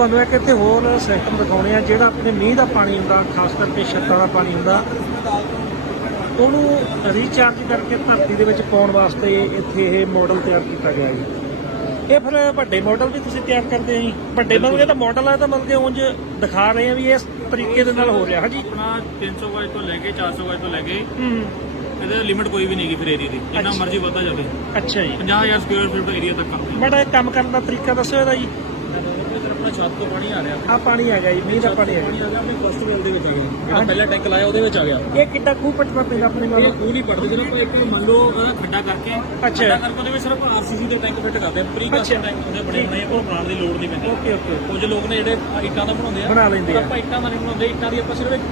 ਤੁਹਾਨੂੰ ਇੱਕ ਇੱਥੇ ਹੋਰ ਸਿਸਟਮ ਦਿਖਾਉਣੇ ਆ ਜਿਹੜਾ ਆਪਣੇ ਮੀਂਹ ਦਾ ਪਾਣੀ ਹੁੰਦਾ, ਖਾਸ ਕਰਕੇ ਛੱਤਾਂ ਦਾ ਪਾਣੀ ਹੁੰਦਾ, ਉਹਨੂੰ ਰੀਚਾਰਜ ਕਰਕੇ ਧਰਤੀ ਦੇ ਵਿੱਚ ਪਾਉਣ ਵਾਸਤੇ ਇੱਥੇ ਇਹ ਮਾਡਲ ਤਿਆਰ ਕੀਤਾ ਗਿਆ ਜੀ। ਇਹ ਫਿਰ ਵੱਡੇ ਮਾਡਲ ਵੀ ਤੁਸੀਂ ਤਿਆਰ ਕਰਦੇ ਆ ਜੀ? ਵੱਡੇ ਮਤਲਬ ਇਹ ਤਾਂ ਮਾਡਲ ਆ, ਤਾਂ ਮਤਲਬ ਕਿ ਉਂਝ ਦਿਖਾ ਰਹੇ ਆ ਵੀ ਇਸ ਤਰੀਕੇ ਦੇ ਨਾਲ ਹੋ ਰਿਹਾ। ਹਾਂਜੀ, ਆਪਣਾ 300 ਗਜ ਤੋਂ ਲੈ ਕੇ 400 ਗਜ ਤੋਂ ਲੈ ਕੇ ਇਹਦੇ ਲਿਮਿਟ ਕੋਈ ਵੀ ਨਹੀਂ ਗੀ ਫਿਰ ਏਰੀਆ ਦੀ, ਜਿੰਨਾ ਮਰਜ਼ੀ ਵੱਧਦਾ ਜਾਵੇ। ਅੱਛਾ ਜੀ, 50,000 ਸਕੁਅਰ ਫੁੱਟ ਏਰੀਆ ਤੱਕ ਕਰਦੇ। ਬੜਾ ਕੰਮ ਕਰਨ ਦਾ ਤਰੀਕਾ ਦੱਸਿਓ ਇਹਦਾ ਜੀ। ਆਪਣਾ ਛੱਤ ਤੋਂ ਪਾਣੀ ਆ ਰਿਹਾ, ਆ ਪਾਣੀ ਆ ਗਿਆ ਜੀ, ਮੀਂਹ ਦਾ ਪਾਣੀ ਆ ਗਿਆ ਆਪਣੇ ਫਸਟ ਵੇਲ ਦੇ ਵਿੱਚ ਆ ਗਿਆ, ਜਿਹੜਾ ਪਹਿਲਾ ਟੈਂਕ ਲਾਇਆ ਉਹਦੇ ਵਿੱਚ ਆ ਗਿਆ। ਇਹ ਕਿੱਦਾਂ ਖੂਹ ਪੱਟਣਾ ਪੈਂਦਾ ਆਪਣੇ ਇਹ ਨਾਲ? ਖੂਹ ਨਹੀਂ ਪੜਦੇ, ਜਦੋਂ ਆਪਾਂ ਇੱਕ ਮੰਨ ਲਓ ਉਹਦਾ ਖੱਡਾ ਕਰਕੇ ਖੱਡਾ ਕਰਕੇ ਉਹਦੇ ਵਿੱਚ ਸਿਰਫ ਆਰਸੀਸੀ ਦੇ ਟੈਂਕ ਫਿੱਟ ਕਰਦੇ ਆ, ਪ੍ਰੀ ਕਾਸਟ ਟੈਂਕ ਹੁੰਦੇ ਬਣੇ ਬਣਾਏ, ਉਹ ਬਣਾਉਣ ਦੀ ਲੋੜ ਨਹੀਂ ਪੈਂਦੀ। ਓਕੇ ਓਕੇ, ਕੁਝ ਲੋਕ ਨੇ ਜਿਹੜੇ ਇੱਟਾਂ ਦਾ ਬਣਾਉਂਦੇ ਆ, ਬਣਾ ਲੈਂਦੇ ਆ। ਆਪਾਂ ਇੱਟਾਂ ਦਾ ਨਹੀਂ ਬਣਾਉਂਦੇ, ਇੱਟਾਂ ਦੀ ਆਪਾਂ ਸਿਰਫ ਇੱਕ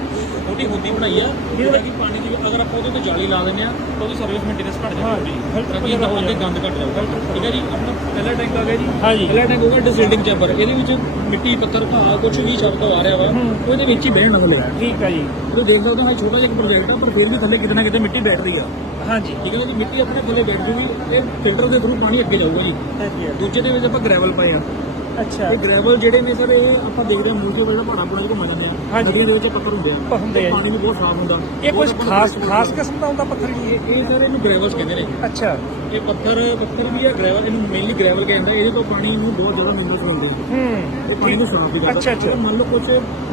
ਛੋਟੀ ਹੁੰਦੀ ਬਣਾਈ ਆ, ਜਿਹਦਾ ਕਿ ਪਾਣੀ ਦੀ ਅਗਰ ਆਪਾਂ ਉਹਦੇ ਤੇ ਜਾਲੀ ਲਾ ਦਿੰਦੇ ਆ ਤਾਂ ਉਹਦੀ ਸਰਵਿਸ ਮੇਨਟੇਨੈਂਸ ਘੱਟ ਜਾਂਦੀ ਹੈ, ਫਿਲਟਰ ਹੋ ਜਾਂਦਾ, ਗੰਦ ਘੱਟ ਜਾਂਦਾ। ਠੀਕ ਹੈ ਜੀ, ਆਪਣਾ ਪਹਿਲਾ ਟੈਂਕ ਆ ਗਿਆ ਜੀ। ਹਾਂਜੀ, ਪਹਿਲਾ ਟੈਂਕ ਹੋਗਾ ਡਿਸਟਿਲਿੰਗ ਚੈਂਬਰ, ਇਹਦੇ ਵਿੱਚ ਮਿੱਟੀ ਪੱਥਰ ਘਾਹ ਕੁਝ ਵੀ ਸ਼ਬਦ ਆ ਰਿਹਾ ਵਾ ਉਹਦੇ ਵਿੱਚ ਹੀ ਬਹਿਣ ਥੱਲੇ। ਠੀਕ ਹੈ ਜੀ, ਤੁਸੀਂ ਦੇਖ ਸਕਦੇ ਹੋ ਛੋਟਾ ਜਿਹਾ ਪ੍ਰੋਜੈਕਟ ਆ, ਪਰ ਫਿਰ ਵੀ ਥੱਲੇ ਕਿਤੇ ਨਾ ਕਿਤੇ ਮਿੱਟੀ ਬੈਠ ਰਹੀ ਆ। ਹਾਂਜੀ ਠੀਕ ਹੈ ਜੀ, ਮਿੱਟੀ ਆਪਣੇ ਥੱਲੇ ਬੈਠ ਜੂਗੀ, ਇਹ ਫਿਲਟਰ ਦੇ ਥਰੂ ਪਾਣੀ ਅੱਗੇ ਜਾਊਗਾ ਜੀ। ਦੂਜੇ ਦੇ ਵਿੱਚ ਆਪਾਂ ਗ੍ਰੈਵਲ ਪਾਏ ਆ। ਅੱਛਾ, ਇਹ ਗ੍ਰੈਵਲ ਜਿਹੜੇ ਨੇ ਸਰ, ਇਹ ਆਪਾਂ ਦੇਖਦੇ ਹਾਂ ਮੂਲ ਕੇ ਜਿਹੜਾ ਪਹਾੜਾਂ ਪੁਣਾ ਘੁੰਮ ਜਾਂਦੇ ਆ, ਨਦੀਆਂ ਦੇ ਵਿੱਚ ਪੱਥਰ ਹੁੰਦੇ ਆ, ਪਾਣੀ ਵੀ ਬਹੁਤ ਸਾਫ਼ ਹੁੰਦਾ। ਇਹ ਕੋਈ ਖਾਸ ਕਿਸਮ ਦਾ ਹੁੰਦਾ ਪੱਥਰ ਜੀ? ਇਹ ਸਰ ਇਹਨੂੰ ਗ੍ਰੈਵਲਸ ਕਹਿੰਦੇ ਨੇ। ਅੱਛਾ, ਇਹ ਪੱਥਰ ਵੀ ਆ, ਗ੍ਰੈਵਲ ਇਹਨੂੰ ਮੇਨਲੀ ਗ੍ਰੈਵਲ ਕਹਿੰਦਾ। ਇਹਦੇ ਤੋਂ ਪਾਣੀ ਨੂੰ ਬਹੁਤ ਜ਼ਿਆਦਾ ਮਿਨਰਲਸ ਮਿਲਦੇ ਨੇ, ਇਹ ਪਾਣੀ ਨੂੰ ਸਾਫ਼ ਵੀ ਕਰਦਾ। ਅੱਛਾ, ਮੰਨ ਲਓ ਕੁਝ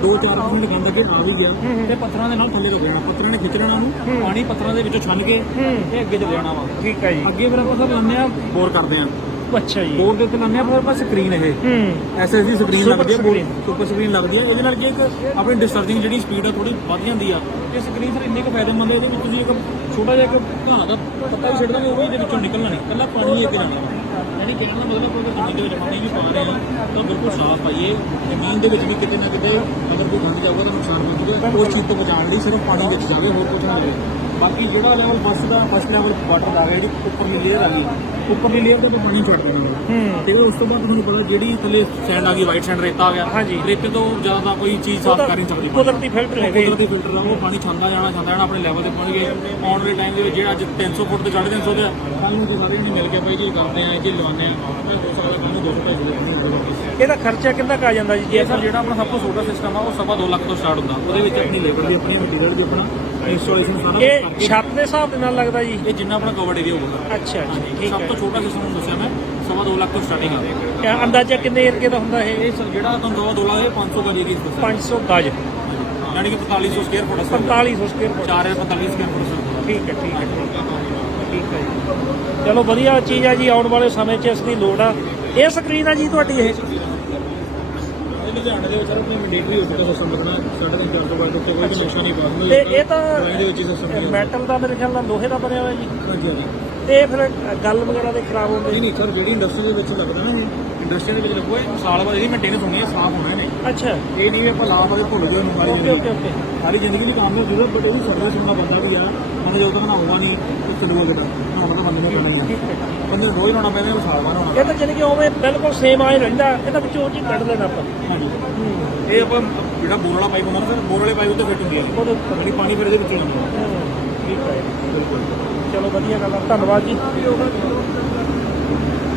2-4 ਫੁੱਟ ਗੰਦ ਅੱਗੇ ਆ ਵੀ ਗਿਆ, ਤੇ ਪੱਥਰਾਂ ਦੇ ਨਾਲ ਥੱਲੇ ਰੁਕ ਜਾਣਾ, ਪੱਥਰਾਂ ਨੇ ਖਿੱਚ ਲੈਣਾ ਨੂੰ, ਪਾਣੀ ਪੱਥਰਾਂ ਦੇ ਵਿੱਚੋਂ ਛੰਨ ਕੇ ਇਹ ਅੱਗੇ ਚਲੇ ਜਾਣਾ ਵਾ। ਠੀਕ ਹੈ ਜੀ, ਅੱਗੇ ਫਿਰ ਆਪਾਂ ਸਰ ਲਾਉਂਦੇ ਆ, ਬੋਰ ਕਰਦੇ ਆ। ਅੱਛਾ ਜੀ, ਬੋਰ ਦੇ ਉੱਤੇ ਲਾਉਂਦੇ ਆ, ਫਿਰ ਆਪਾਂ ਸਕਰੀਨ ਇਹ SSD ਸਕਰੀਨ ਲੱਗਦੀ ਆ, ਸੁਪਰ ਸਕਰੀਨ ਲੱਗਦੀ ਆ। ਇਹਦੇ ਨਾਲ ਕੀ ਇੱਕ ਆਪਣੀ ਡਿਸਚਾਰਜਿੰਗ ਜਿਹੜੀ ਸਪੀਡ ਆ ਥੋੜੀ ਵੱਧ ਜਾਂਦੀ ਆ। ਇਹ ਸਕਰੀਨ ਸਰ ਇੰਨੇ ਕੁ ਫਾਇਦੇਮੰਦ ਹੈ, ਇਹਦੇ ਵਿੱਚ ਤੁਸੀਂ ਇੱਕ ਛੋਟਾ ਜਿਹਾ ਇੱਕ ਘਾਹ ਦਾ ਪੱਤਾ ਵੀ ਛੱਡ ਦੋਗੇ, ਉਹ ਵੀ ਇਹਦੇ ਵਿੱਚੋਂ ਨਿਕਲਣਾ ਨਹੀਂ, ਇਕੱਲਾ ਪਾਣੀ ਹੀ ਅੱਗੇ ਜਾਣਾ। ਯਾਨੀ ਕਹਿਣ ਦਾ ਮਤਲਬ ਅਗਰ ਜ਼ਮੀਨ ਦੇ ਵਿੱਚ ਪਾਣੀ ਵੀ ਪਾ ਰਹੇ ਆ ਤਾਂ ਬਿਲਕੁਲ ਸਾਫ਼ ਪਾਈਏ। ਜ਼ਮੀਨ ਦੇ ਵਿੱਚ ਵੀ ਕਿਤੇ ਨਾ ਕਿਤੇ ਅਗਰ ਕੋਈ ਗੰਦ ਜਾਊਗਾ ਤਾਂ ਨੁਕਸਾਨ ਪਹੁੰਚੂਗਾ, ਉਸ ਚੀਜ਼ ਤੋਂ ਬਚਾਉਣ ਲਈ ਸਿਰਫ ਪਾਣੀ ਵਿੱਚ ਜਾਵੇ, ਹੋਰ ਕੁਝ ਨਾ ਜਾਵੇ। ਬਾਕੀ ਜਿਹੜਾ ਲੈਵਲ ਫਸਟ ਲੈਵਲ ਵਾਟਰ ਆ ਗਿਆ, ਜਿਹੜੀ ਉੱਪਰਲੀ ਲੇਅਰ ਆ ਗਈ, ਉੱਪਰਲੀ ਲੇਅਰ ਤੇ ਪਾਣੀ ਛੱਡ ਦੇਣਾ, ਤੇ ਉਸ ਤੋਂ ਬਾਅਦ ਤੁਹਾਨੂੰ ਪਤਾ ਜਿਹੜੀ ਥੱਲੇ ਸੈਂਡ ਆ ਗਈ, ਵਾਈਟ ਸੈਂਡ ਰੇਤਾ ਆ ਗਿਆ। ਹਾਂਜੀ, ਰੇਤੇ ਤੋਂ ਜ਼ਿਆਦਾ ਕੋਈ ਚੀਜ਼ ਸਾਫ਼ ਕਰ ਨਹੀਂ ਸਕਦੀ। ਕੁਦਰਤੀ ਫਿਲਟਰ ਹੈ, ਕੁਦਰਤੀ ਫਿਲਟਰ ਆ, ਉਹ ਪਾਣੀ ਛਾਂਦਾ ਜਾਣਾ ਆਪਣੇ ਲੈਵਲ ਤੇ ਪਹੁੰਚ ਗਏ। ਆਉਣ ਵਾਲੇ ਟਾਈਮ ਦੇ ਵਿੱਚ ਜਿਹੜਾ ਅੱਜ 300 ਫੁੱਟ ਤੇ 350 ਦਾ ਕੱਲ ਨੂੰ ਸਾਰੇ ਨਹੀਂ ਮਿਲ ਕੇ ਭਾਈ ਜੀ ਕਰਦੇ ਆ ਜੀ, ਲਵਾਉਂਦੇ ਆ, ਹੋ ਸਕਦਾ ਕੱਲ ਨੂੰ 200 ਪੈਸੇ। ਇਹਦਾ ਖਰਚਾ ਕਿੰਨਾ ਕੁ ਆ ਜਾਂਦਾ ਜੀ? ਇਹ ਸਰ ਜਿਹੜਾ ਆਪਣਾ ਸਭ ਤੋਂ ਛੋਟਾ ਸਿਸਟਮ ਆ ਉਹ 2.5 ਲੱਖ ਤੋਂ ਸਟਾਰਟ ਹੁੰਦਾ। ਉਹਦੇ ਵਿੱਚ ਆਪਣੀ ਲੇਬਰ ਦੀ, ਆਪਣੀ ਮਟੀਰੀਅਲ ਦੀ, ਆਪਣਾ ਇੰਸਟਾਲੇਸ਼ਨ ਸਾਰਾ ਇਹ ਛੱਤ ਦੇ ਹਿਸਾਬ ਦੇ ਨਾਲ ਲੱਗਦਾ ਜੀ? ਇਹ ਜਿੰਨਾ ਆਪਣਾ ਕਵਰਡ ਏਰੀਆ ਹੋਊਗਾ। ਅੱਛਾ ਜੀ, ਸਭ ਤੋਂ ਛੋਟਾ ਸਿਸਟਮ ਦੱਸਿਆ ਮੈਂ 2.5 ਲੱਖ ਤੋਂ ਸਟਾਰਟਿੰਗ ਆ। ਅੰਦਾਜ਼ਾ ਕਿੰਨੇ ਏਰੀਏ ਦਾ ਹੁੰਦਾ ਇਹ? ਸਰ ਜਿਹੜਾ ਤੁਹਾਨੂੰ 2 ਲੱਖ 500 ਗਜ ਏਰੀਆ 500 ਗਜ, ਯਾਨੀ ਕਿ 4500 square foot. 4500 square foot, 445 square foot. ਠੀਕ ਹੈ, ਠੀਕ ਹੈ, ਠੀਕ ਹੈ ਜੀ। ਚਲੋ ਵਧੀਆ ਚੀਜ਼ ਹੈ ਜੀ, ਆਉਣ ਵਾਲੇ ਸਮੇਂ 'ਚ ਇਸ ਦੀ ਲੋੜ ਆ। ਇਹ ਸਕਰੀਨ ਆ ਜੀ ਤੁਹਾਡੀ? ਇਹ ਲੁਧਿਆਣੇ ਦੇ ਵਿੱਚ ਆਪਣੀ ਮੈਂਡੇਟਰੀ ਹੋ ਚੁੱਕਾ ਸਿਸਟਮ ਬਣਾ, 450 ਵਜੇ ਉੱਤੇ ਕੋਈ ਨਸ਼ਾ ਨਹੀਂ ਪਾਸ। ਤੇ ਇਹ ਤਾਂ ਇਹਦੇ ਵਿੱਚ ਸਿਸਟਮ ਮੈਟਲ ਦਾ, ਮੇਰੇ ਖਿਆਲ ਨਾਲ ਲੋਹੇ ਦਾ ਬਣਿਆ ਹੋਇਆ ਜੀ। ਹਾਂਜੀ ਹਾਂਜੀ। ਤੇ ਫਿਰ ਗੱਲ ਵਗੈਰਾ ਦੇ ਖਰਾਬ ਹੁੰਦੇ? ਨਹੀਂ ਸਰ, ਜਿਹੜੀ ਇੰਡਸਟਰੀ ਦੇ ਵਿੱਚ ਲੱਗਦਾ ਨਾ, ਇਹ ਇੰਡਸਟਰੀ ਦੇ ਵਿੱਚ ਲੱਗੋ, ਇਹ ਸਾਲ ਬਾਅਦ ਇਹਦੀ ਮੇਨਟੇਨੈਂਸ ਹੋਣੀ ਹੈ, ਸਾਫ਼ ਹੋਣਾ ਨੇ। ਅੱਛਾ, ਇਹ ਨਹੀਂ ਆਪਾਂ ਲਾ ਪਾਵੇ ਭੁੱਲ ਜਾਓ ਸਾਰੀ ਜ਼ਿੰਦਗੀ। ਸਾਰੀ ਜ਼ਿੰਦਗੀ ਵੀ ਕੰਮ ਹੋ ਜੂਗਾ, ਬਟ ਇਹਦੀ ਸਰਵਿਸ ਹੋਣਾ ਬੰਦਾ ਵੀ ਆ, ਮਤਲਬ ਜਦੋਂ ਤੱਕ ਨਾ ਹੋਊਗਾ ਨਹੀਂ ਉਹ ਚੱਲੂਗਾ ਕਿੱਦਾਂ, ਨਾ ਬੰਦੇ ਨੂੰ ਕਰਨਾ ਨਹੀਂ, ਬੰਦੇ ਨੂੰ ਰੋਜ਼ ਹੋਣਾ ਪੈਂਦਾ, ਸਾਲ ਬਾਅਦ ਹੋਣਾ। ਇਹ ਤਾਂ ਜਾਣੀ ਕਿ ਉਵੇਂ ਬਿਲਕੁਲ ਸੇਮ ਆਏ ਰਹਿੰਦਾ, ਇਹਦਾ ਵਿੱਚੋਂ ਚੀਜ਼ ਕੱਢ ਲੈਣਾ ਆਪਾਂ। ਹਾਂਜੀ, ਇਹ ਆਪਾਂ ਜਿਹੜਾ ਬੋਰ ਵਾਲਾ ਪਾਈਪ ਹੁੰਦਾ ਨਾ ਸਰ, ਬੋਰ ਵਾਲੇ ਪਾਈਪ ਉੱਤੇ ਫਿੱਟ ਹੁੰਦੀ ਹੈ, ਜਿਹੜੀ ਪਾਣੀ ਫਿਰ ਇਹਦੇ ਵਿੱਚ ਹੀ ਆਉਂਦਾ। ਠੀਕ ਹੈ, ਬਿਲਕੁਲ। ਚਲੋ ਵਧੀਆ ਗੱਲ ਆ, ਧੰਨਵਾਦ ਜੀ।